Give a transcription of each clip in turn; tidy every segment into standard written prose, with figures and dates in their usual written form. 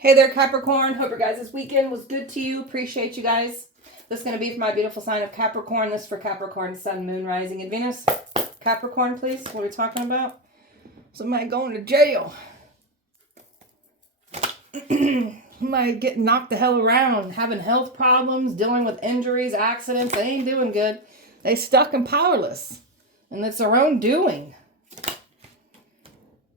Hey there, Capricorn. Hope your guys' weekend was good to you. Appreciate you guys. This is going to be for my beautiful sign of Capricorn. This is for Capricorn, Sun, Moon, Rising, and Venus. Capricorn, please. What are we talking about? Somebody going to jail. Somebody getting knocked the hell around, having health problems, dealing with injuries, accidents. They ain't doing good. They stuck and powerless. And it's their own doing.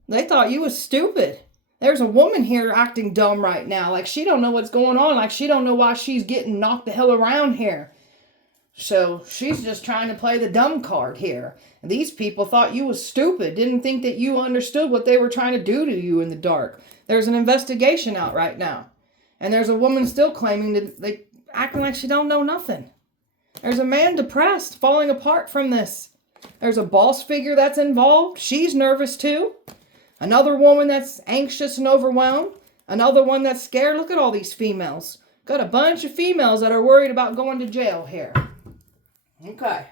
They thought you was stupid. There's a woman here acting dumb right now. Like she don't know what's going on. Like she don't know why she's getting knocked the hell around here. So she's just trying to play the dumb card here. And these people thought you was stupid. Didn't think that you understood what they were trying to do to you in the dark. There's an investigation out right now. And there's a woman still claiming that they acting like she don't know nothing. There's a man depressed, falling apart from this. There's a boss figure that's involved. She's nervous too. Another woman that's anxious and overwhelmed. Another one that's scared. Look at all these females. Got a bunch of females that are worried about going to jail here. Okay.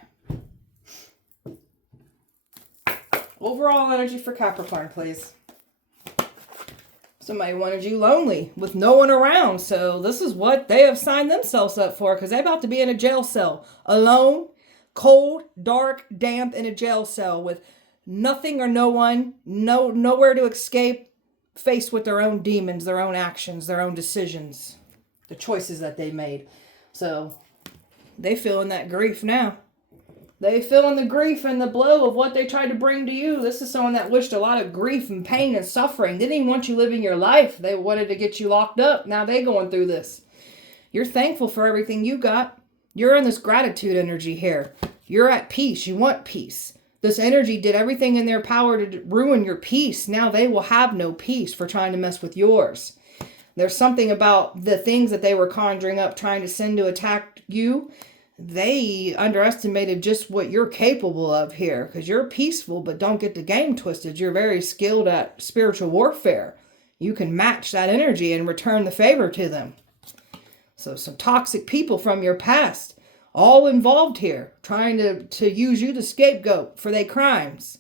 Overall energy for Capricorn, please. Somebody wanted you lonely with no one around. So this is what they have signed themselves up for, because they're about to be in a jail cell. Alone, cold, dark, damp in a jail cell with nothing or no one, nowhere to escape, faced with their own demons, their own actions, their own decisions, the choices that they made. So they feeling that grief now. They feeling the grief and the blow of what they tried to bring to you. This is someone that wished a lot of grief and pain and suffering. Didn't even want you living your life. They wanted to get you locked up. Now they going through this. You're thankful for everything you got. You're in this gratitude energy here. You're at peace. You want peace. This energy did everything in their power to ruin your peace. Now they will have no peace for trying to mess with yours. There's something about the things that they were conjuring up, trying to send to attack you. They underestimated just what you're capable of here, because you're peaceful, but don't get the game twisted. You're very skilled at spiritual warfare. You can match that energy and return the favor to them. So some toxic people from your past, all involved here, trying to use you the scapegoat for their crimes.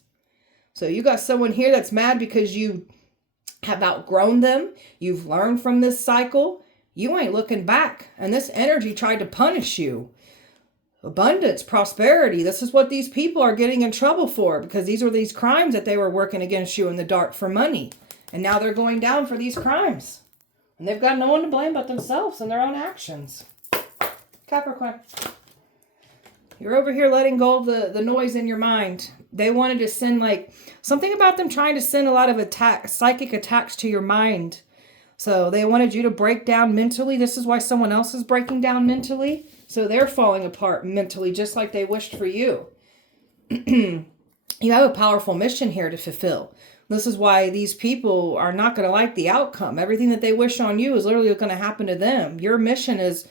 So you got someone here that's mad because you have outgrown them. You've learned from this cycle. You ain't looking back. And this energy tried to punish you. Abundance, prosperity. This is what these people are getting in trouble for, because these were these crimes that they were working against you in the dark for money. And now they're going down for these crimes. And they've got no one to blame but themselves and their own actions. Capricorn. You're over here letting go of the noise in your mind. They wanted to send something about them trying to send a lot of psychic attacks to your mind. So they wanted you to break down mentally. This is why someone else is breaking down mentally. So they're falling apart mentally, just like they wished for you. You have a powerful mission here to fulfill. This is why these people are not going to like the outcome. Everything that they wish on you is literally going to happen to them. Your mission is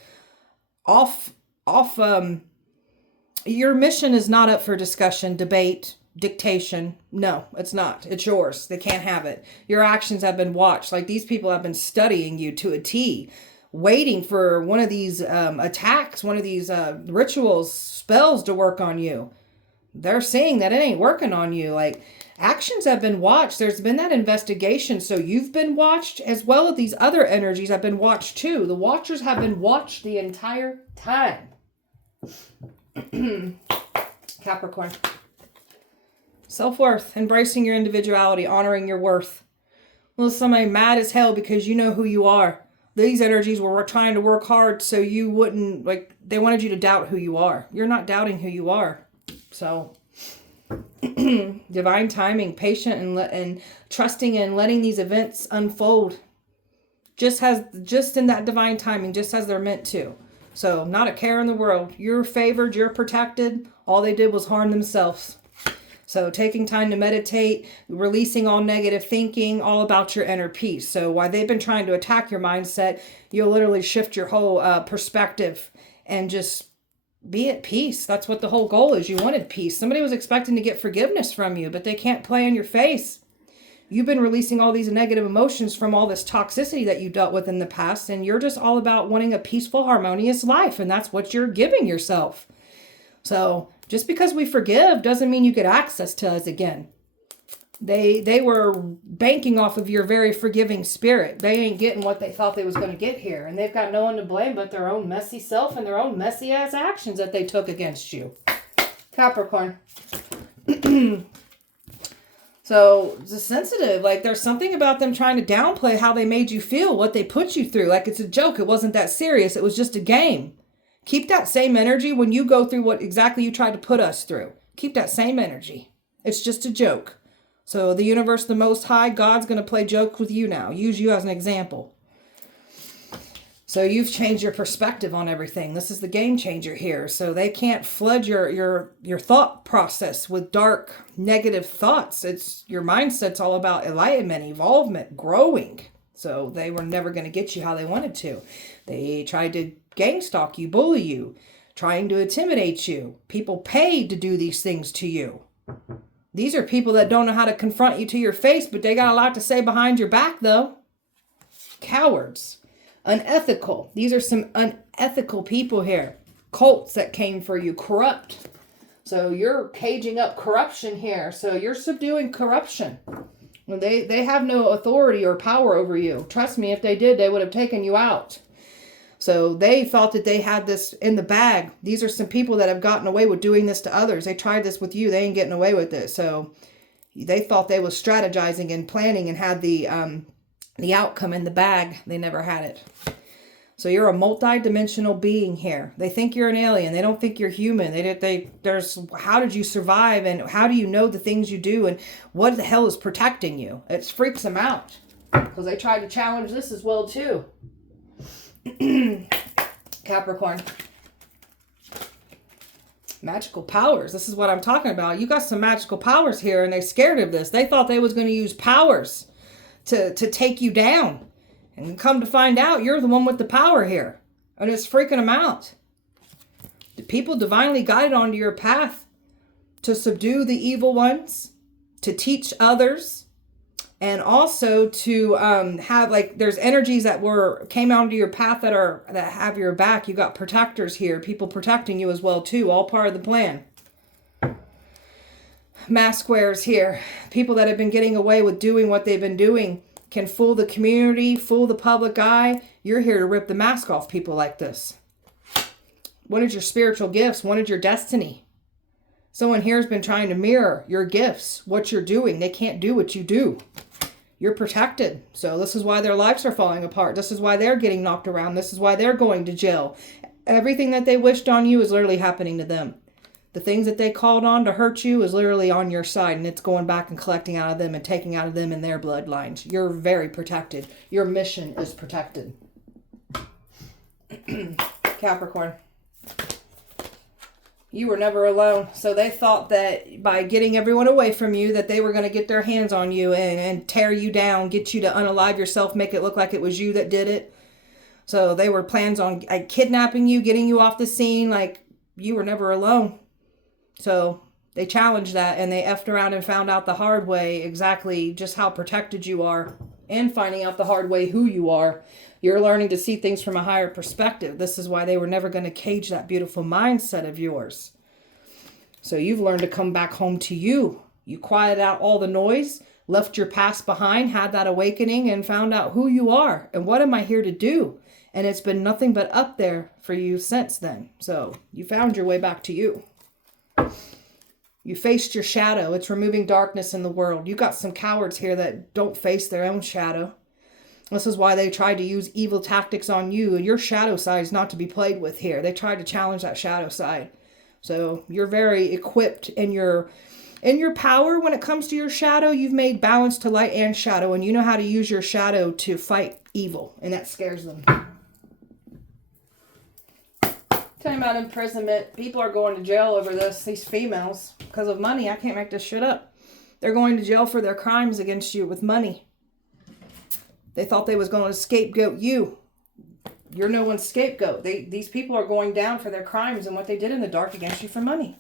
your mission is not up for discussion, debate, dictation. No, it's not. It's yours. They can't have it. Your actions have been watched. Like these people have been studying you to a T, waiting for one of these attacks, one of these rituals, spells to work on you. They're seeing that it ain't working on you. Like actions have been watched. There's been that investigation. So you've been watched, as well as these other energies have been watched too. The watchers have been watched the entire time. Capricorn. Self-worth, embracing your individuality, honoring your worth. Well, somebody mad as hell because you know who you are. These energies were trying to work hard so you wouldn't, they wanted you to doubt who you are. You're not doubting who you are. So, divine timing, patient and trusting and letting these events unfold. Just in that divine timing, just as they're meant to. So, not a care in the world. You're favored, you're protected. All they did was harm themselves. So, taking time to meditate, releasing all negative thinking, all about your inner peace. So, while they've been trying to attack your mindset, you'll literally shift your whole perspective and just be at peace. That's what the whole goal is. You wanted peace. Somebody was expecting to get forgiveness from you, but they can't play in your face. You've been releasing all these negative emotions from all this toxicity that you dealt with in the past, and you're just all about wanting a peaceful, harmonious life, and that's what you're giving yourself. So just because we forgive doesn't mean you get access to us again. They were banking off of your very forgiving spirit. They ain't getting what they thought they was going to get here. And they've got no one to blame but their own messy self and their own messy ass actions that they took against you. Capricorn. So it's sensitive. Like there's something about them trying to downplay how they made you feel, what they put you through. Like it's a joke. It wasn't that serious. It was just a game. Keep that same energy when you go through what exactly you tried to put us through. Keep that same energy. It's just a joke. So the universe, the Most High, God's going to play jokes with you now. Use you as an example. So you've changed your perspective on everything. This is the game changer here. So they can't flood your thought process with dark, negative thoughts. It's your mindset's all about enlightenment, evolvement, growing. So they were never going to get you how they wanted to. They tried to gang stalk you, bully you, trying to intimidate you. People paid to do these things to you. These are people that don't know how to confront you to your face, but they got a lot to say behind your back, though. Cowards. Unethical. These are some unethical people here. Cults that came for you. Corrupt. So you're caging up corruption here. So you're subduing corruption. They have no authority or power over you. Trust me, if they did, they would have taken you out. So they thought that they had this in the bag. These are some people that have gotten away with doing this to others. They tried this with you. They ain't getting away with it. So they thought they was strategizing and planning and had the outcome in the bag. They never had it. So you're a multi-dimensional being here. They think you're an alien. They don't think you're human. There's how did you survive and how do you know the things you do and what the hell is protecting you? It freaks them out because they tried to challenge this as well too. Capricorn. Magical powers. This is what I'm talking about. You got some magical powers here and they're scared of this. They thought they was going to use powers to take you down. And come to find out, you're the one with the power here. And it's freaking them out. The people divinely guided onto your path to subdue the evil ones, to teach others, and also to have there's energies that came onto your path that have your back. You got protectors here, people protecting you as well too, all part of the plan. Mask squares here, people that have been getting away with doing what they've been doing can fool the community, fool the public eye. You're here to rip the mask off people like this. What is your spiritual gifts? What is your destiny? Someone here has been trying to mirror your gifts, what you're doing. They can't do what you do. You're protected. So this is why their lives are falling apart. This is why they're getting knocked around. This is why they're going to jail. Everything that they wished on you is literally happening to them. The things that they called on to hurt you is literally on your side, and it's going back and collecting out of them and taking out of them and their bloodlines. You're very protected. Your mission is protected. Capricorn. You were never alone. So they thought that by getting everyone away from you, that they were going to get their hands on you and tear you down, get you to unalive yourself, make it look like it was you that did it. So they were plans on kidnapping you, getting you off the scene. You were never alone. So they challenged that and they effed around and found out the hard way exactly just how protected you are and finding out the hard way who you are. You're learning to see things from a higher perspective. This is why they were never going to cage that beautiful mindset of yours. So you've learned to come back home to you. You quieted out all the noise, left your past behind, had that awakening and found out who you are and what am I here to do? And it's been nothing but up there for you since then. So you found your way back to you. You faced your shadow. It's removing darkness in the world. You got some cowards here that don't face their own shadow. This is why they tried to use evil tactics on you. And your shadow side is not to be played with here. They tried to challenge that shadow side. So you're very equipped in your power when it comes to your shadow. You've made balance to light and shadow. And you know how to use your shadow to fight evil. And that scares them. Talking about imprisonment. People are going to jail over this. These females. Because of money. I can't make this shit up. They're going to jail for their crimes against you with money. They thought they was going to scapegoat you. You're no one's scapegoat. These people are going down for their crimes and what they did in the dark against you for money.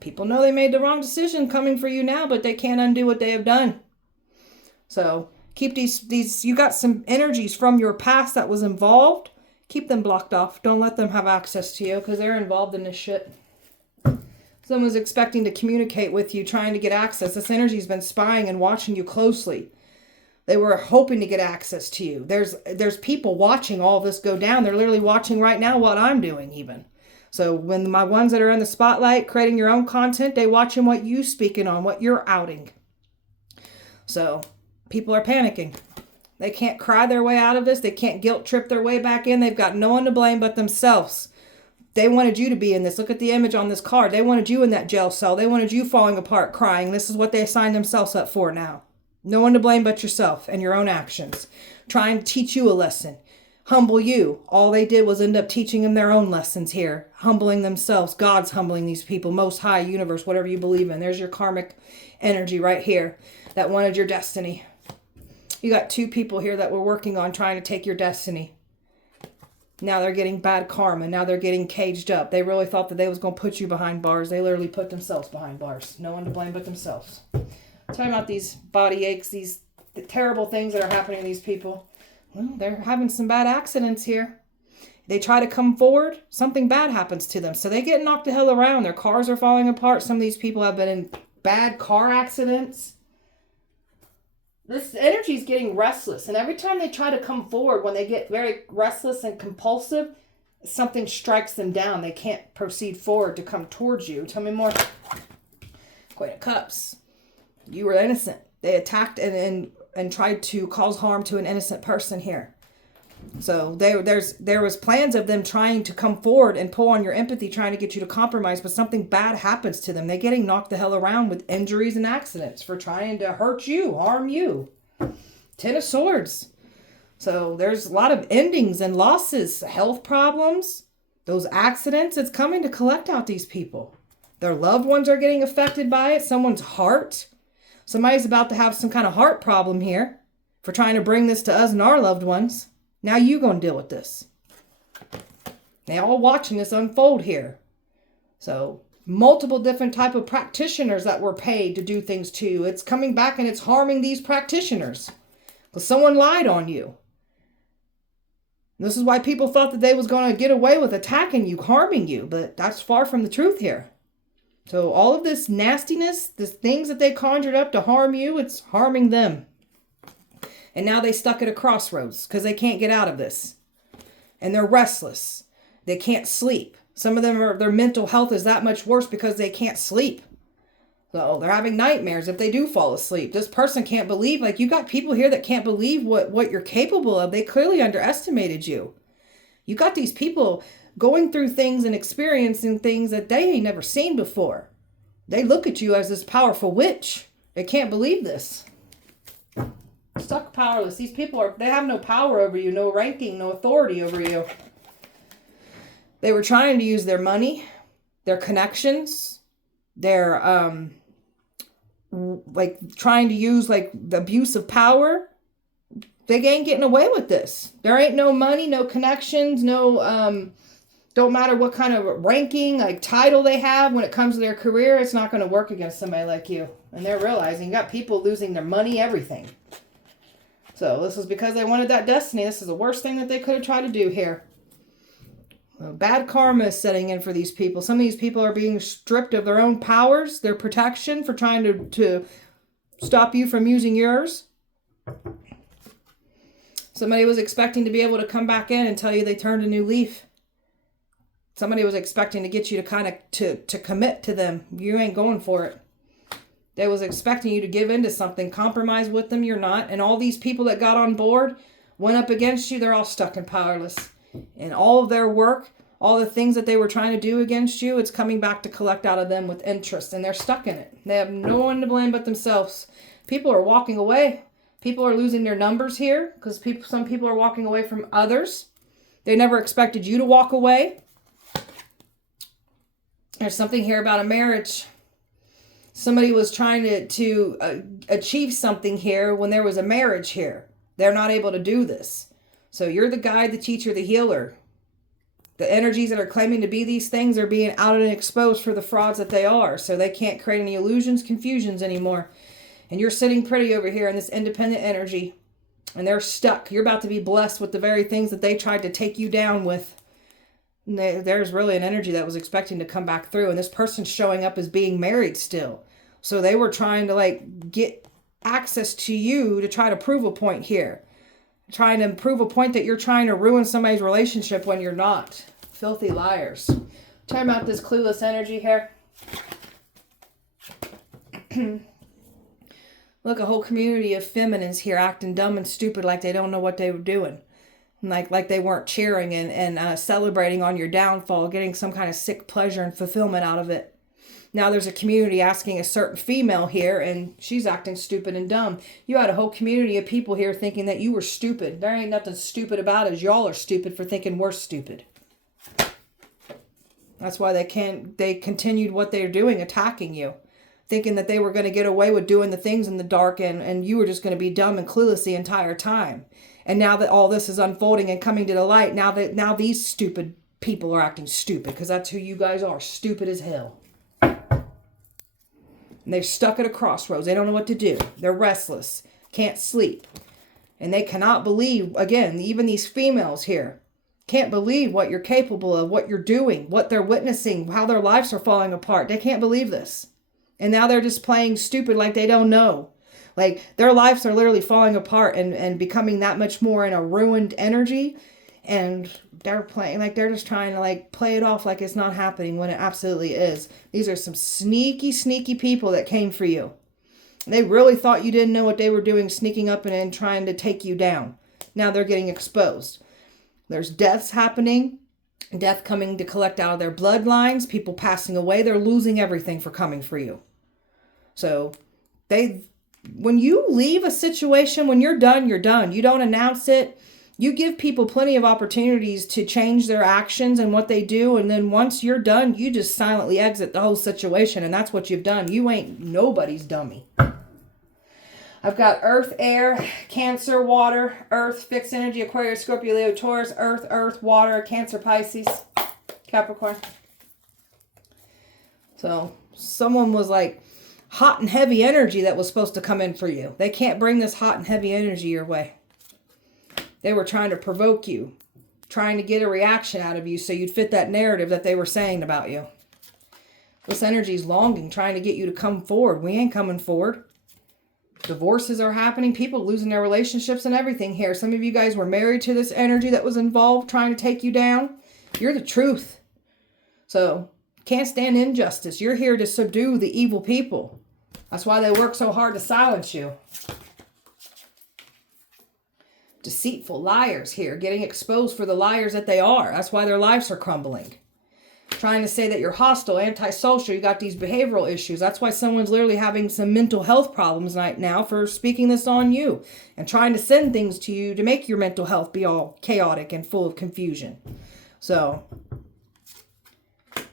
People know they made the wrong decision coming for you now, but they can't undo what they have done. So keep these. You got some energies from your past that was involved. Keep them blocked off. Don't let them have access to you because they're involved in this shit. Someone's expecting to communicate with you, trying to get access. This energy's been spying and watching you closely. They were hoping to get access to you. There's people watching all this go down. They're literally watching right now what I'm doing even. So when my ones that are in the spotlight, creating your own content, they watching what you speaking on, what you're outing. So people are panicking. They can't cry their way out of this. They can't guilt trip their way back in. They've got no one to blame but themselves. They wanted you to be in this. Look at the image on this card. They wanted you in that jail cell. They wanted you falling apart, crying. This is what they signed themselves up for now. No one to blame but yourself and your own actions. Trying to teach you a lesson. Humble you. All they did was end up teaching them their own lessons here. Humbling themselves. God's humbling these people. Most high, universe, whatever you believe in. There's your karmic energy right here that wanted your destiny. You got two people here that were working on trying to take your destiny. Now they're getting bad karma. Now they're getting caged up. They really thought that they was going to put you behind bars. They literally put themselves behind bars. No one to blame but themselves. Talking about these body aches, the terrible things that are happening to these people. Well, they're having some bad accidents here. They try to come forward, something bad happens to them. So they get knocked the hell around. Their cars are falling apart. Some of these people have been in bad car accidents. This energy is getting restless. And every time they try to come forward, when they get very restless and compulsive, something strikes them down. They can't proceed forward to come towards you. Tell me more. Queen of Cups. You were innocent. They attacked and tried to cause harm to an innocent person here. So there was plans of them trying to come forward and pull on your empathy, trying to get you to compromise, but something bad happens to them. They're getting knocked the hell around with injuries and accidents for trying to hurt you, harm you. 10 of Swords. So there's a lot of endings and losses, health problems, those accidents. It's coming to collect out these people. Their loved ones are getting affected by it. Someone's heart. Somebody's about to have some kind of heart problem here for trying to bring this to us and our loved ones. Now you going to deal with this. They all watching this unfold here. So multiple different type of practitioners that were paid to do things to. It's coming back and it's harming these practitioners. Because someone lied on you. This is why people thought that they was going to get away with attacking you, harming you. But that's far from the truth here. So all of this nastiness, the things that they conjured up to harm you, it's harming them. And now they stuck at a crossroads because they can't get out of this. And they're restless. They can't sleep. Some of them, their mental health is that much worse because they can't sleep. So they're having nightmares if they do fall asleep. This person can't believe, like you got people here that can't believe what you're capable of. They clearly underestimated you. You got these people going through things and experiencing things that they ain't never seen before. They look at you as this powerful witch. They can't believe this. Stuck powerless. These people they have no power over you, no ranking, no authority over you. They were trying to use their money, their connections, their trying to use the abuse of power. They ain't getting away with this. There ain't no money, no connections, no don't matter what kind of ranking, title they have when it comes to their career, it's not going to work against somebody like you. And they're realizing you got people losing their money, everything. So this is because they wanted that destiny. This is the worst thing that they could have tried to do here. Bad karma is setting in for these people. Some of these people are being stripped of their own powers, their protection for trying to stop you from using yours. Somebody was expecting to be able to come back in and tell you they turned a new leaf. Somebody was expecting to get you to commit to them. You ain't going for it. They was expecting you to give into something, compromise with them, you're not. And all these people that got on board, went up against you, they're all stuck and powerless. And all of their work, all the things that they were trying to do against you, it's coming back to collect out of them with interest. And they're stuck in it. They have no one to blame but themselves. People are walking away. People are losing their numbers here because some people are walking away from others. They never expected you to walk away. There's something here about a marriage. Somebody was trying to achieve something here when there was a marriage here. They're not able to do this. So you're the guide, the teacher, the healer. The energies that are claiming to be these things are being outed and exposed for the frauds that they are. So they can't create any illusions, confusions anymore. And you're sitting pretty over here in this independent energy. And they're stuck. You're about to be blessed with the very things that they tried to take you down with. There's really an energy that was expecting to come back through, and this person's showing up as being married still. So they were trying to like get access to you to try to prove a point here. Trying to prove a point that you're trying to ruin somebody's relationship when you're not. Filthy liars. Talking about this clueless energy here. Look, a whole community of feminines here acting dumb and stupid like they don't know what they were doing. Like they weren't cheering and celebrating on your downfall, getting some kind of sick pleasure and fulfillment out of it. Now there's a community asking a certain female here, and she's acting stupid and dumb. You had a whole community of people here thinking that you were stupid. There ain't nothing stupid about it. Y'all are stupid for thinking we're stupid. That's why they continued what they're doing, attacking you. Thinking that they were going to get away with doing the things in the dark, and you were just going to be dumb and clueless the entire time. And now that all this is unfolding and coming to the light, now these stupid people are acting stupid, because that's who you guys are, stupid as hell. And they're stuck at a crossroads. They don't know what to do. They're restless, can't sleep. And they cannot believe, again, even these females here, can't believe what you're capable of, what you're doing, what they're witnessing, how their lives are falling apart. They can't believe this. And now they're just playing stupid like they don't know. Like their lives are literally falling apart and becoming that much more in a ruined energy. And they're playing like they're just trying to like play it off like it's not happening when it absolutely is. These are some sneaky, sneaky people that came for you. They really thought you didn't know what they were doing, sneaking up and trying to take you down. Now they're getting exposed. There's deaths happening. Death coming to collect out of their bloodlines. People passing away. They're losing everything for coming for you. So when you leave a situation, when you're done, you're done. You don't announce it. You give people plenty of opportunities to change their actions and what they do. And then once you're done, you just silently exit the whole situation. And that's what you've done. You ain't nobody's dummy. I've got Earth, Air, Cancer, Water, Earth, Fixed Energy, Aquarius, Scorpio, Leo, Taurus, Earth, Water, Cancer, Pisces, Capricorn. So someone was like hot and heavy energy that was supposed to come in for you. They can't bring this hot and heavy energy your way. They were trying to provoke you, trying to get a reaction out of you so you'd fit that narrative that they were saying about you. This energy's longing, trying to get you to come forward. We ain't coming forward. Divorces are happening. People losing their relationships and everything here. Some of you guys were married to this energy that was involved trying to take you down. You're the truth. So, can't stand injustice. You're here to subdue the evil people. That's why they work so hard to silence you. Deceitful liars here, getting exposed for the liars that they are. That's why their lives are crumbling. Trying to say that you're hostile, antisocial, you got these behavioral issues. That's why someone's literally having some mental health problems right now for speaking this on you and trying to send things to you to make your mental health be all chaotic and full of confusion. So,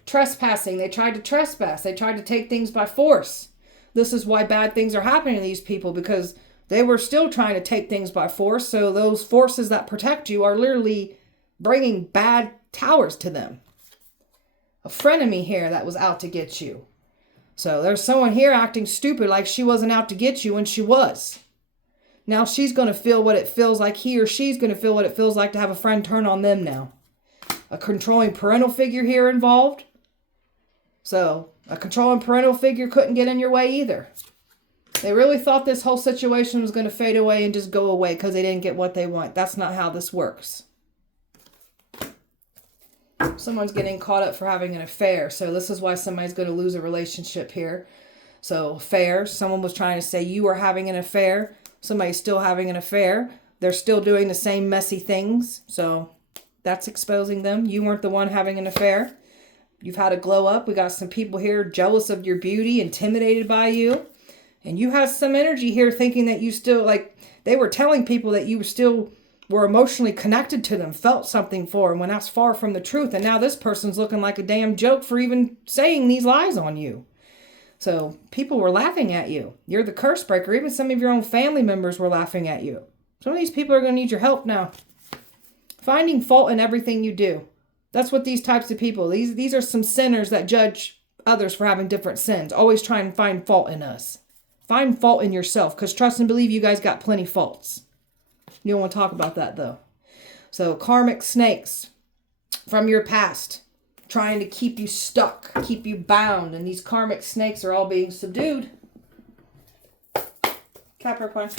trespassing. They tried to trespass. They tried to take things by force. This is why bad things are happening to these people, because they were still trying to take things by force. So those forces that protect you are literally bringing bad towers to them. A frenemy here that was out to get you. So there's someone here acting stupid like she wasn't out to get you when she was. Now she's going to feel what it feels like. He or she's going to feel what it feels like to have a friend turn on them now. A controlling parental figure here involved. So a controlling parental figure couldn't get in your way either. They really thought this whole situation was going to fade away and just go away because they didn't get what they want. That's not how this works. Someone's getting caught up for having an affair. So this is why somebody's going to lose a relationship here. So affair, someone was trying to say you are having an affair. Somebody's still having an affair. They're still doing the same messy things. So that's exposing them. You weren't the one having an affair. You've had a glow up. We got some people here jealous of your beauty, intimidated by you. And you have some energy here thinking that you still, like, they were telling people that you still were emotionally connected to them, felt something for them, when that's far from the truth. And now this person's looking like a damn joke for even saying these lies on you. So people were laughing at you. You're the curse breaker. Even some of your own family members were laughing at you. Some of these people are going to need your help now. Finding fault in everything you do. That's what these types of people, these are some sinners that judge others for having different sins. Always try and find fault in us. Find fault in yourself, because trust and believe you guys got plenty faults. You don't want to talk about that though. So karmic snakes. from your past, trying to keep you stuck, keep you bound, and these karmic snakes are all being subdued. Capricorn.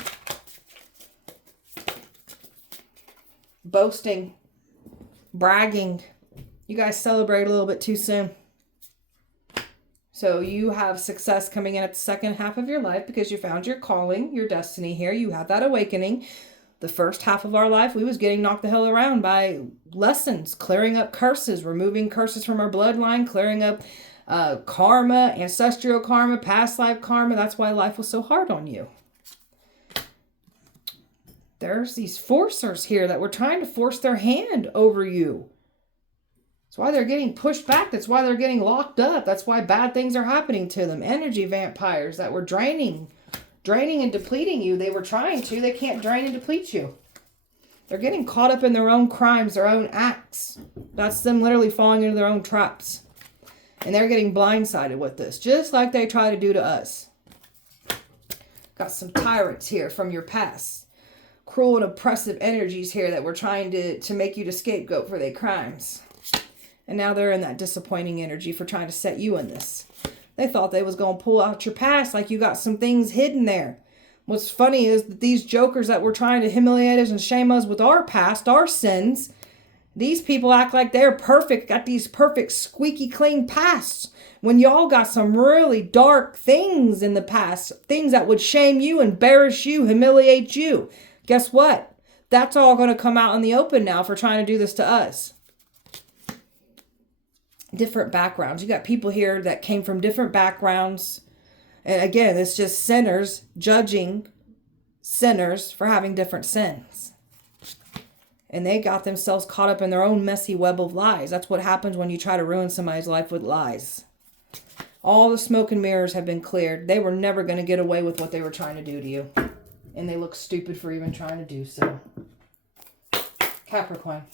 Boasting, bragging. You guys celebrate a little bit too soon. So you have success coming in at the second half of your life because you found your calling, your destiny here. You have that awakening. The first half of our life, we was getting knocked the hell around by lessons, clearing up curses, removing curses from our bloodline, clearing up karma, ancestral karma, past life karma. That's why life was so hard on you. There's these forcers here that were trying to force their hand over you. That's why they're getting pushed back. That's why they're getting locked up. That's why bad things are happening to them. Energy vampires that were draining and depleting you. They were trying to. They can't drain and deplete you. They're getting caught up in their own crimes, their own acts. That's them literally falling into their own traps. And they're getting blindsided with this, just like they try to do to us. Got some tyrants here from your past. Cruel and oppressive energies here that were trying to make you the scapegoat for their crimes. And now they're in that disappointing energy for trying to set you in this. They thought they was going to pull out your past like you got some things hidden there. What's funny is that these jokers that were trying to humiliate us and shame us with our past, our sins, these people act like they're perfect, got these perfect squeaky clean pasts. When y'all got some really dark things in the past, things that would shame you, embarrass you, humiliate you. Guess what? That's all going to come out in the open now for trying to do this to us. Different backgrounds. You got people here that came from different backgrounds. And again, it's just sinners judging sinners for having different sins. And they got themselves caught up in their own messy web of lies. That's what happens when you try to ruin somebody's life with lies. All the smoke and mirrors have been cleared. They were never going to get away with what they were trying to do to you. And they look stupid for even trying to do so. Capricorn.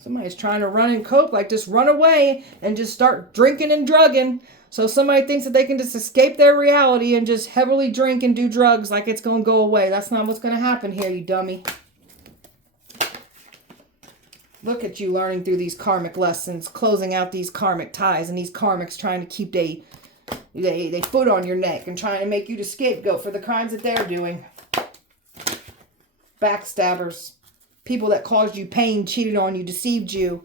Somebody's trying to run and cope, like just run away and just start drinking and drugging. So somebody thinks that they can just escape their reality and just heavily drink and do drugs like it's going to go away. That's not what's going to happen here, you dummy. Look at you learning through these karmic lessons, closing out these karmic ties, and these karmics trying to keep they foot on your neck and trying to make you the scapegoat for the crimes that they're doing. Backstabbers. People that caused you pain, cheated on you, deceived you.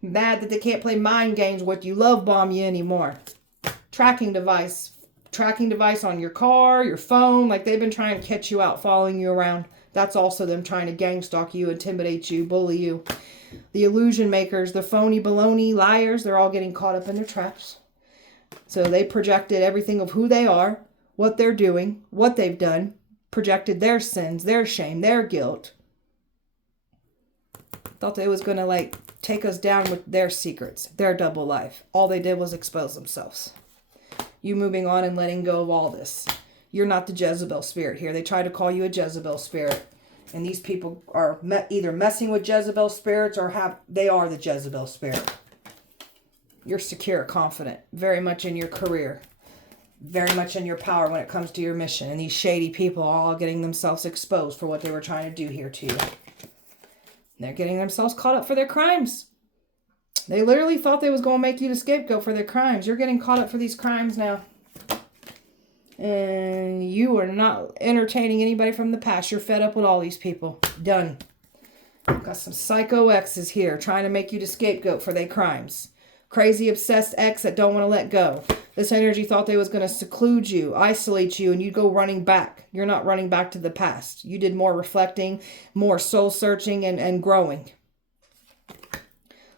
Mad that they can't play mind games with you, love bomb you anymore. Tracking device on your car, your phone, like they've been trying to catch you out, following you around. That's also them trying to gang stalk you, intimidate you, bully you. The illusion makers, the phony baloney liars, they're all getting caught up in their traps. So they projected everything of who they are, what they're doing, what they've done, projected their sins, their shame, their guilt. Thought they was going to take us down with their secrets, their double life. All they did was expose themselves. You moving on and letting go of all this. You're not the Jezebel spirit here. They try to call you a Jezebel spirit. And these people are either messing with Jezebel spirits or they are the Jezebel spirit. You're secure, confident, very much in your career, very much in your power when it comes to your mission. And these shady people are all getting themselves exposed for what they were trying to do here to you. They're getting themselves caught up for their crimes. They literally thought they was going to make you the scapegoat for their crimes. You're getting caught up for these crimes now. And you are not entertaining anybody from the past. You're fed up with all these people. Done. Got some psycho exes here trying to make you the scapegoat for their crimes. Crazy, obsessed ex that don't want to let go. This energy thought they was going to seclude you, isolate you, and you'd go running back. You're not running back to the past. You did more reflecting, more soul searching, and growing.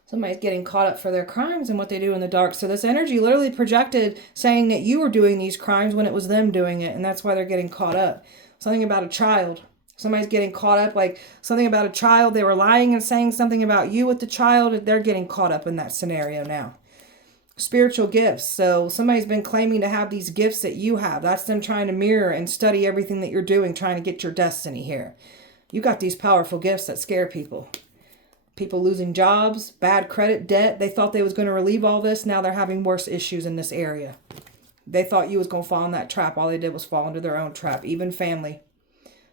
Somebody's getting caught up for their crimes and what they do in the dark. So this energy literally projected saying that you were doing these crimes when it was them doing it. And that's why they're getting caught up. Something about a child. Somebody's getting caught up, like something about a child. They were lying and saying something about you with the child. They're getting caught up in that scenario now. Spiritual gifts. So somebody's been claiming to have these gifts that you have. That's them trying to mirror and study everything that you're doing, trying to get your destiny here. You got these powerful gifts that scare people. People losing jobs, bad credit, debt. They thought they was going to relieve all this. Now they're having worse issues in this area. They thought you was going to fall in that trap. All they did was fall into their own trap. Even family.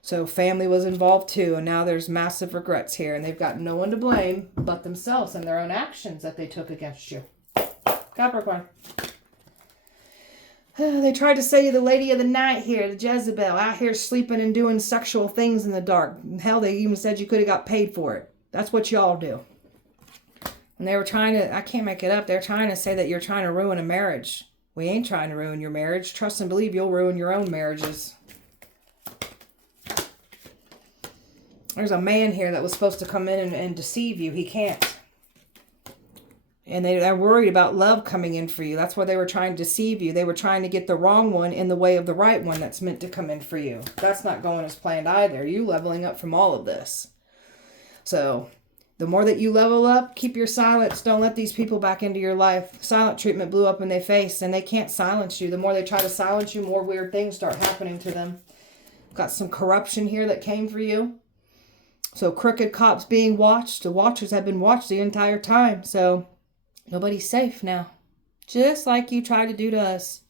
So family was involved too, and now there's massive regrets here, and they've got no one to blame but themselves and their own actions that they took against you. Capricorn. They tried to say you're the lady of the night here, the Jezebel, out here sleeping and doing sexual things in the dark. Hell, they even said you could have got paid for it. That's what y'all do. And they were trying to, I can't make it up, they're trying to say that you're trying to ruin a marriage. We ain't trying to ruin your marriage. Trust and believe you'll ruin your own marriages. There's a man here that was supposed to come in and deceive you. He can't. And they're worried about love coming in for you. That's why they were trying to deceive you. They were trying to get the wrong one in the way of the right one that's meant to come in for you. That's not going as planned either. You leveling up from all of this. So the more that you level up, keep your silence. Don't let these people back into your life. Silent treatment blew up in their face, and they can't silence you. The more they try to silence you, more weird things start happening to them. Got some corruption here that came for you. So crooked cops being watched. The watchers have been watched the entire time. So nobody's safe now. Just like you tried to do to us.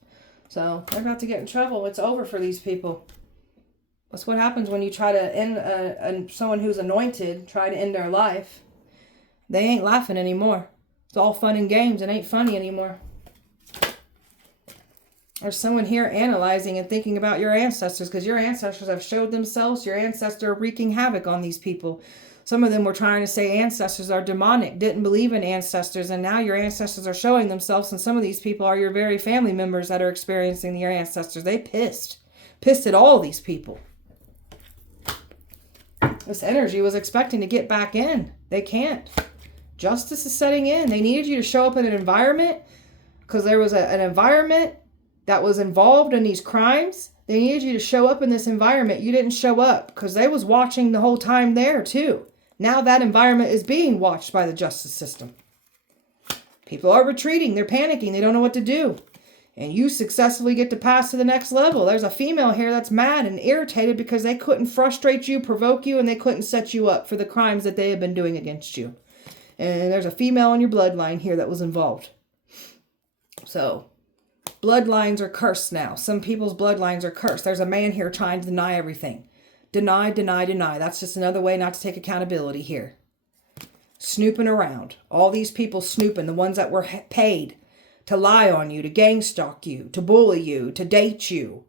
So they're about to get in trouble. It's over for these people. That's what happens when you try to end someone who's anointed, try to end their life. They ain't laughing anymore. It's all fun and games. It ain't funny anymore. There's someone here analyzing and thinking about your ancestors, because your ancestors have showed themselves. Your ancestors are wreaking havoc on these people. Some of them were trying to say ancestors are demonic, didn't believe in ancestors, and now your ancestors are showing themselves, and some of these people are your very family members that are experiencing your ancestors. They pissed at all these people. This energy was expecting to get back in. They can't. Justice is setting in. They needed you to show up in an environment because there was an environment that was involved in these crimes. They needed you to show up in this environment. You didn't show up because they was watching the whole time there too. Now that environment is being watched by the justice system. People are retreating. They're panicking. They don't know what to do. And you successfully get to pass to the next level. There's a female here that's mad and irritated because they couldn't frustrate you, provoke you, and they couldn't set you up for the crimes that they have been doing against you. And there's a female in your bloodline here that was involved. So bloodlines are cursed now. Some people's bloodlines are cursed. There's a man here trying to deny everything. Deny, deny, deny. That's just another way not to take accountability here. Snooping around. All these people snooping, the ones that were paid to lie on you, to gang stalk you, to bully you, to date you.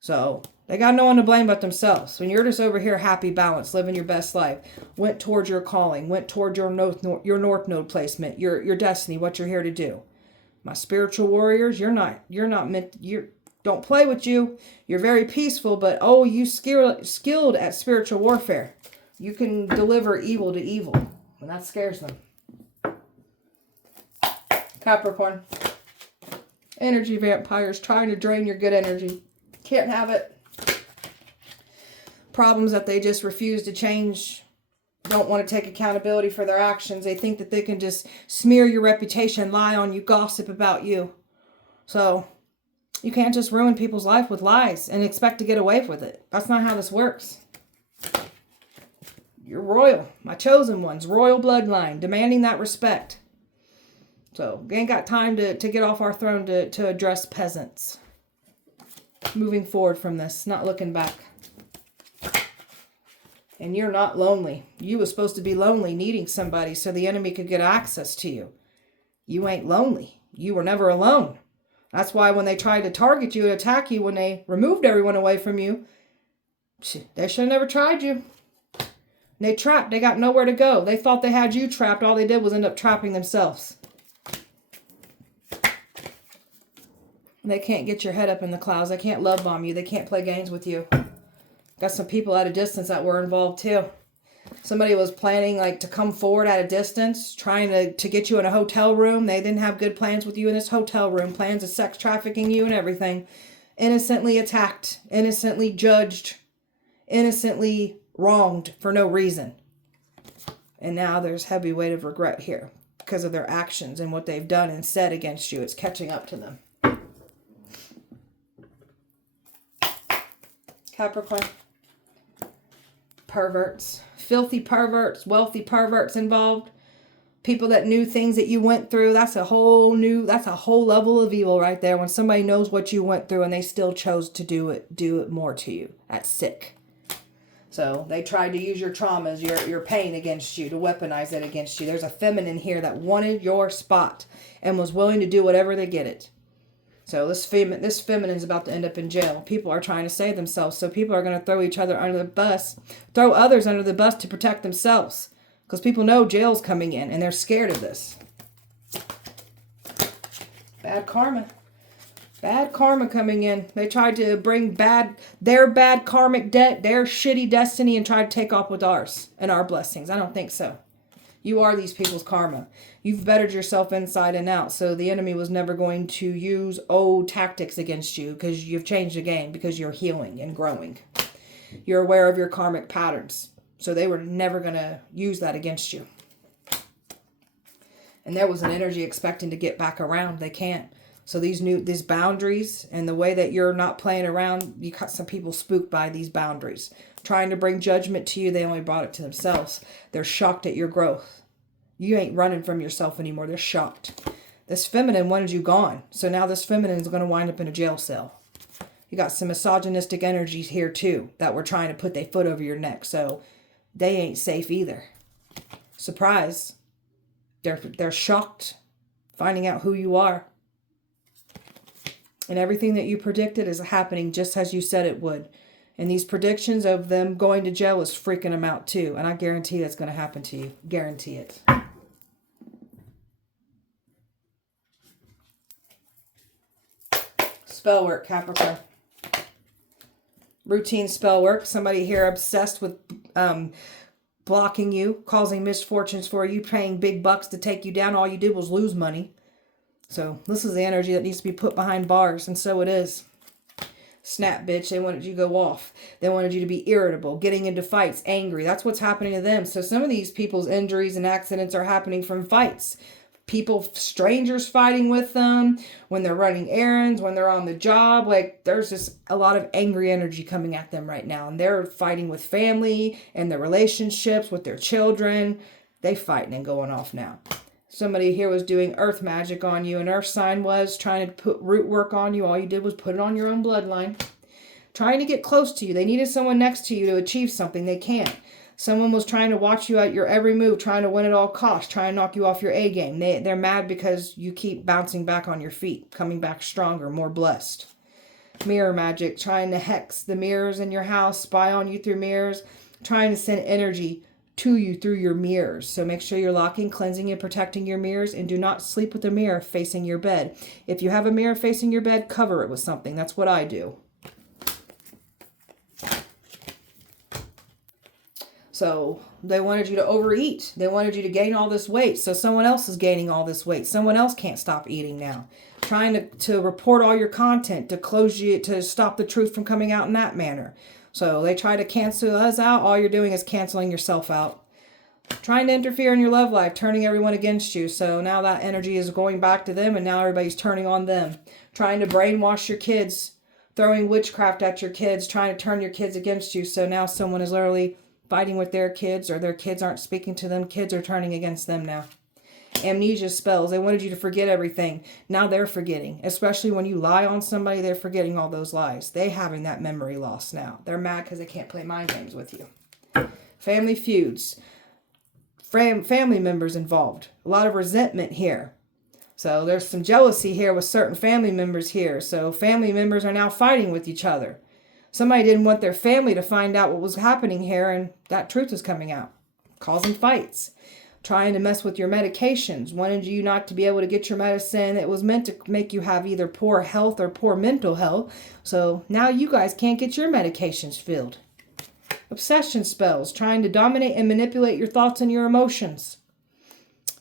So they got no one to blame but themselves. When you're just over here happy, balanced, living your best life, went towards your calling, went towards your north node placement, your destiny, what you're here to do. My spiritual warriors, you're not meant, don't play with you. You're very peaceful, but oh, you skilled at spiritual warfare. You can deliver evil to evil, and that scares them. Capricorn. Energy vampires trying to drain your good energy. Can't have it. Problems that they just refuse to change. Don't want to take accountability for their actions. They think that they can just smear your reputation, lie on you, gossip about you. So you can't just ruin people's life with lies and expect to get away with it. That's not how this works. You're royal. My chosen ones. Royal bloodline. Demanding that respect. So we ain't got time to get off our throne to address peasants. Moving forward from this. Not looking back. And you're not lonely. You were supposed to be lonely, needing somebody so the enemy could get access to you. You ain't lonely. You were never alone. That's why when they tried to target you and attack you, when they removed everyone away from you, they should have never tried you. They trapped. They got nowhere to go. They thought they had you trapped. All they did was end up trapping themselves. They can't get your head up in the clouds. They can't love bomb you. They can't play games with you. Got some people at a distance that were involved too. Somebody was planning to come forward at a distance, trying to get you in a hotel room. They didn't have good plans with you in this hotel room. Plans of sex trafficking you and everything. Innocently attacked. Innocently judged. Innocently wronged for no reason. And now there's heavy weight of regret here because of their actions and what they've done and said against you. It's catching up to them. Capricorn. Perverts. Filthy perverts. Wealthy perverts involved. People that knew things that you went through. That's a whole level of evil right there. When somebody knows what you went through and they still chose to do it more to you. That's sick. So they tried to use your traumas, your pain against you, to weaponize it against you. There's a feminine here that wanted your spot and was willing to do whatever to get it. So this feminine is about to end up in jail. People are trying to save themselves. So people are going to throw each other under the bus, throw others under the bus to protect themselves. Because people know jail's coming in and they're scared of this. Bad karma. Bad karma coming in. They tried to bring their bad karmic debt, their shitty destiny, and try to take off with ours and our blessings. I don't think so. You are these people's karma. You've bettered yourself inside and out. So the enemy was never going to use old tactics against you because you've changed the game, because you're healing and growing. You're aware of your karmic patterns. So they were never going to use that against you. And there was an energy expecting to get back around. They can't. So these boundaries and the way that you're not playing around, you got some people spooked by these boundaries. Trying to bring judgment to you, they only brought it to themselves. They're shocked at your growth. You ain't running from yourself anymore. They're shocked. This feminine wanted you gone. So now this feminine is going to wind up in a jail cell. You got some misogynistic energies here too that were trying to put their foot over your neck. So they ain't safe either. Surprise. They're shocked finding out who you are. And everything that you predicted is happening just as you said it would. And these predictions of them going to jail is freaking them out too. And I guarantee that's going to happen to you. Guarantee it. Spell work, Capricorn. Routine spell work. Somebody here obsessed with blocking you, causing misfortunes for you, paying big bucks to take you down. All you did was lose money. So this is the energy that needs to be put behind bars, and so it is. Snap, bitch. They wanted you to go off. They wanted you to be irritable, getting into fights, angry. That's what's happening to them. So some of these people's injuries and accidents are happening from fights. People, strangers fighting with them, when they're running errands, when they're on the job. Like, there's just a lot of angry energy coming at them right now. And they're fighting with family and their relationships with their children. They fighting and going off now. Somebody here was doing earth magic on you. An earth sign was trying to put root work on you. All you did was put it on your own bloodline. Trying to get close to you. They needed someone next to you to achieve something. They can't. Someone was trying to watch you at your every move, trying to win at all costs, trying to knock you off your A game. They're mad because you keep bouncing back on your feet, coming back stronger, more blessed. Mirror magic, trying to hex the mirrors in your house, spy on you through mirrors, trying to send energy to you through your mirrors. So make sure you're locking, cleansing, and protecting your mirrors, and do not sleep with a mirror facing your bed. If you have a mirror facing your bed, cover it with something. That's what I do. So they wanted you to overeat. They wanted you to gain all this weight. So someone else is gaining all this weight. Someone else can't stop eating now. Trying to report all your content, to close you, to stop the truth from coming out in that manner. So they try to cancel us out. All you're doing is canceling yourself out. Trying to interfere in your love life, turning everyone against you. So now that energy is going back to them, and now everybody's turning on them. Trying to brainwash your kids, throwing witchcraft at your kids, trying to turn your kids against you. So now someone is literally fighting with their kids, or their kids aren't speaking to them. Kids are turning against them now. Amnesia spells. They wanted you to forget everything. Now they're forgetting. Especially when you lie on somebody, they're forgetting all those lies. They having that memory loss now. They're mad because they can't play mind games with you. Family feuds. Family members involved. A lot of resentment here. So there's some jealousy here with certain family members here. So family members are now fighting with each other. Somebody didn't want their family to find out what was happening here, and that truth is coming out. Causing fights. Trying to mess with your medications. Wanted you not to be able to get your medicine. It was meant to make you have either poor health or poor mental health. So now you guys can't get your medications filled. Obsession spells. Trying to dominate and manipulate your thoughts and your emotions.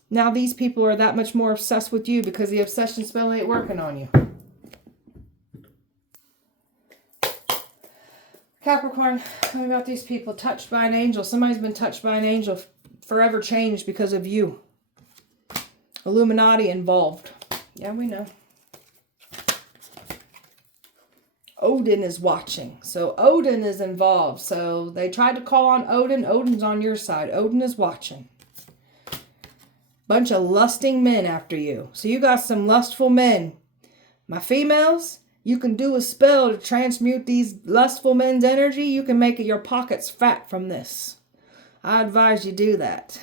Now these people are that much more obsessed with you because the obsession spell ain't working on you. Capricorn, tell me about these people. Touched by an angel. Somebody's been touched by an angel. Forever changed because of you. Illuminati involved. Yeah, we know. Odin is watching. So Odin is involved. So they tried to call on Odin. Odin's on your side. Odin is watching. Bunch of lusting men after you. So you got some lustful men. My females, You can do a spell to transmute these lustful men's energy. You can make your pockets fat from this. I advise you do that.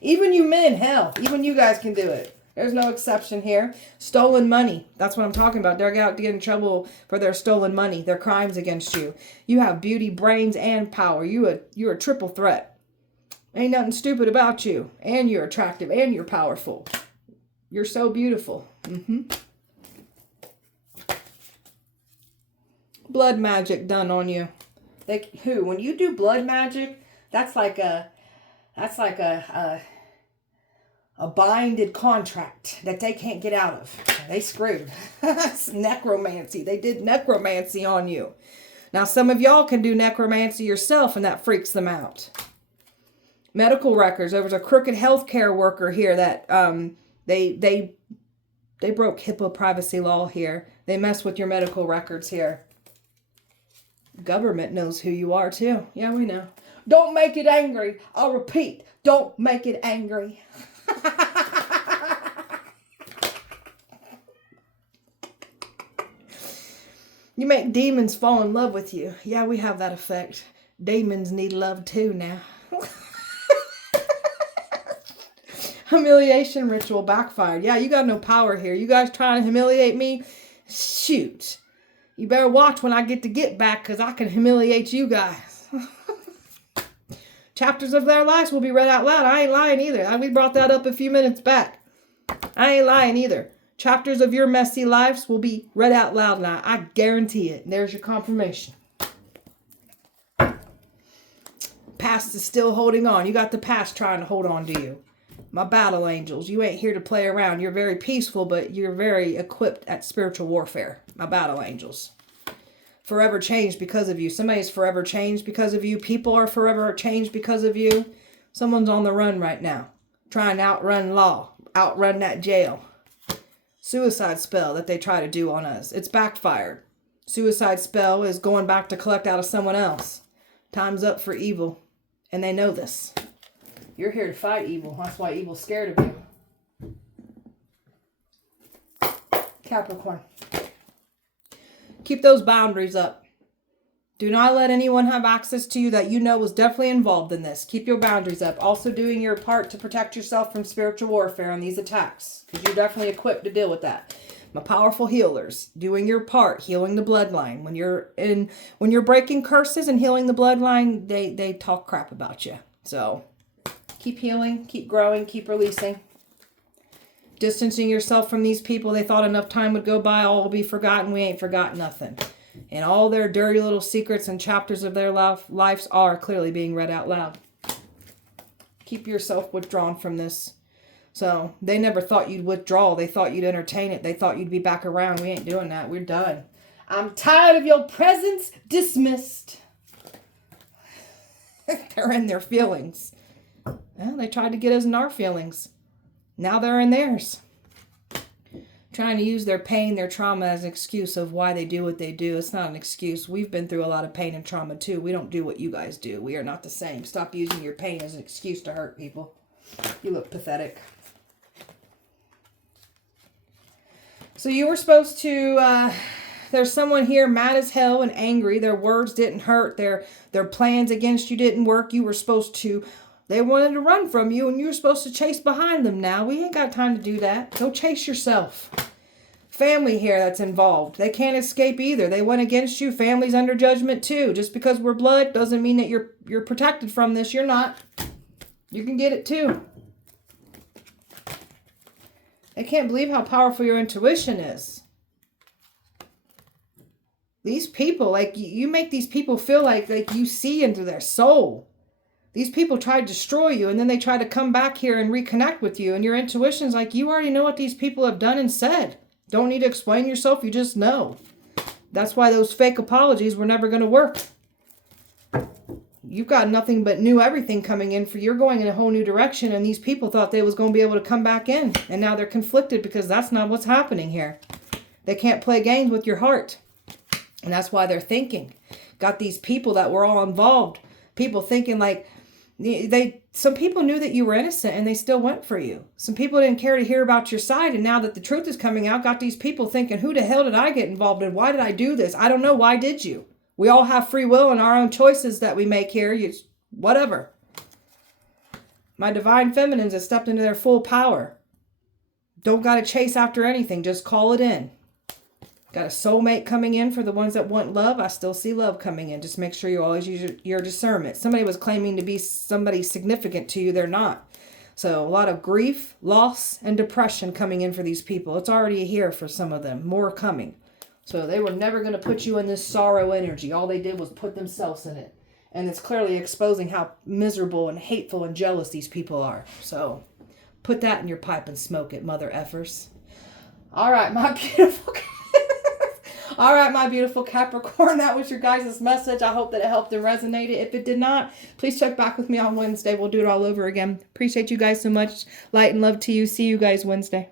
Even you men, hell, even you guys can do it. There's no exception here. Stolen money. That's what I'm talking about. They're out to get in trouble for their stolen money, their crimes against you. You have beauty, brains, and power. You're a triple threat. Ain't nothing stupid about you. And you're attractive, and you're powerful. You're so beautiful. Blood magic done on you. When you do blood magic, that's like a binded contract that they can't get out of. They screwed. That's necromancy. They did necromancy on you. Now, some of y'all can do necromancy yourself, and that freaks them out. Medical records. There was a crooked healthcare worker here that they broke HIPAA privacy law here. They mess with your medical records here. Government knows who you are too. Yeah, we know. Don't make it angry. I'll repeat. Don't make it angry. You make demons fall in love with you. Yeah, we have that effect. Demons need love too now. Humiliation ritual backfired. Yeah, you got no power here. You guys trying to humiliate me? Shoot. You better watch when I get back, because I can humiliate you guys. Chapters of their lives will be read out loud. I ain't lying either. We brought that up a few minutes back. I ain't lying either. Chapters of your messy lives will be read out loud now. I guarantee it. There's your confirmation. Past is still holding on. You got the past trying to hold on to you. My battle angels, you ain't here to play around. You're very peaceful, but you're very equipped at spiritual warfare. My battle angels. Forever changed because of you. Somebody's forever changed because of you. People are forever changed because of you. Someone's on the run right now. Trying to outrun law. Outrun that jail. Suicide spell that they try to do on us. It's backfired. Suicide spell is going back to collect out of someone else. Time's up for evil. And they know this. You're here to fight evil. That's why evil's scared of you. Capricorn. Keep those boundaries up. Do not let anyone have access to you that you know was definitely involved in this. Keep your boundaries up. Also doing your part to protect yourself from spiritual warfare on these attacks. Because you're definitely equipped to deal with that. My powerful healers. Doing your part. Healing the bloodline. When you're breaking curses and healing the bloodline, they talk crap about you. So keep healing. Keep growing. Keep releasing. Distancing yourself from these people. They thought enough time would go by. All will be forgotten. We ain't forgotten nothing. And all their dirty little secrets and chapters of their lives are clearly being read out loud. Keep yourself withdrawn from this. So they never thought you'd withdraw. They thought you'd entertain it. They thought you'd be back around. We ain't doing that. We're done. I'm tired of your presence. Dismissed. They're in their feelings. Well, they tried to get us in our feelings. Now they're in theirs. Trying to use their pain, their trauma as an excuse of why they do what they do. It's not an excuse. We've been through a lot of pain and trauma too. We don't do what you guys do. We are not the same. Stop using your pain as an excuse to hurt people. You look pathetic. So you were supposed to, there's someone here mad as hell and angry. Their words didn't hurt. Their plans against you didn't work. You were supposed to, they wanted to run from you and you were supposed to chase behind them now. We ain't got time to do that. Go chase yourself. Family here that's involved. They can't escape either. They went against you. Family's under judgment too. Just because we're blood doesn't mean that you're protected from this. You're not. You can get it too. I can't believe how powerful your intuition is. These people, like, you make these people feel like you see into their soul. These people try to destroy you, and then they try to come back here and reconnect with you, and your intuition's like, you already know what these people have done and said. Don't need to explain yourself, you just know. That's why those fake apologies were never going to work. You've got nothing but new everything coming in for you. You're going in a whole new direction, and these people thought they was going to be able to come back in, and now they're conflicted because that's not what's happening here. They can't play games with your heart, and that's why they're thinking. Got these people that were all involved, people thinking like Some people knew that you were innocent and they still went for you. Some people didn't care to hear about your side, and now that the truth is coming out, got these people thinking, who the hell did I get involved in? Why did I do this? I don't know. Why did you? We all have free will and our own choices that we make here. Whatever. My divine feminines have stepped into their full power. Don't got to chase after anything. Just call it in. Got a soulmate coming in for the ones that want love. I still see love coming in. Just make sure you always use your discernment. Somebody was claiming to be somebody significant to you. They're not. So a lot of grief, loss, and depression coming in for these people. It's already here for some of them. More coming. So they were never going to put you in this sorrow energy. All they did was put themselves in it. And it's clearly exposing how miserable and hateful and jealous these people are. So put that in your pipe and smoke it, mother effers. All right, my beautiful... All right, my beautiful Capricorn, that was your guys' message. I hope that it helped and resonated. If it did not, please check back with me on Wednesday. We'll do it all over again. Appreciate you guys so much. Light and love to you. See you guys Wednesday.